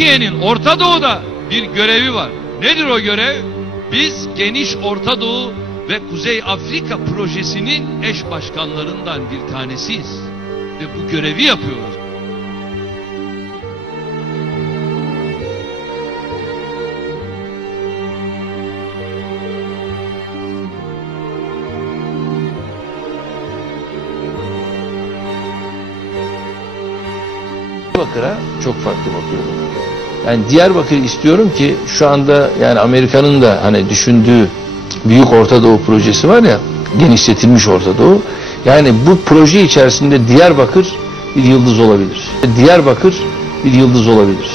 Türkiye'nin Orta Doğu'da bir görevi var. Nedir o görev? Biz geniş Orta Doğu ve Kuzey Afrika projesinin eş başkanlarından bir tanesiyiz. Ve bu görevi yapıyoruz. Diyarbakır'a çok farklı bakıyorum. Yani Diyarbakır istiyorum ki şu anda yani Amerika'nın da hani düşündüğü Büyük Orta Doğu projesi var ya genişletilmiş Orta Doğu. Yani bu proje içerisinde Diyarbakır bir yıldız olabilir. Diyarbakır bir yıldız olabilir.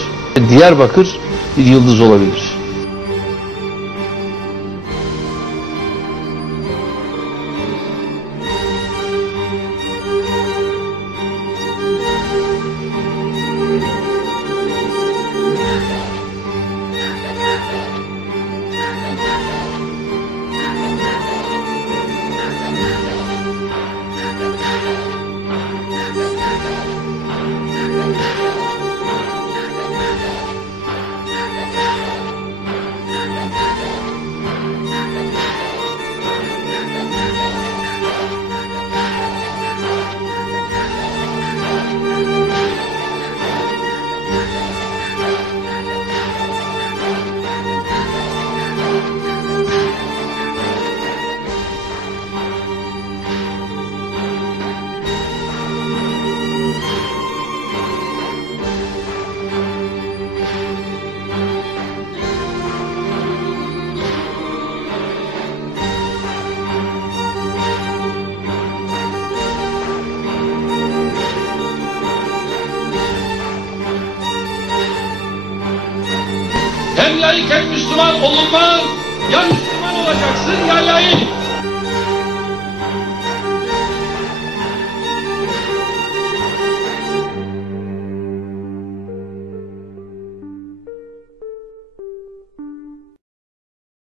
Diyarbakır bir yıldız olabilir. Hem layık hem Müslüman olunmaz. Ya Müslüman olacaksın ya layık.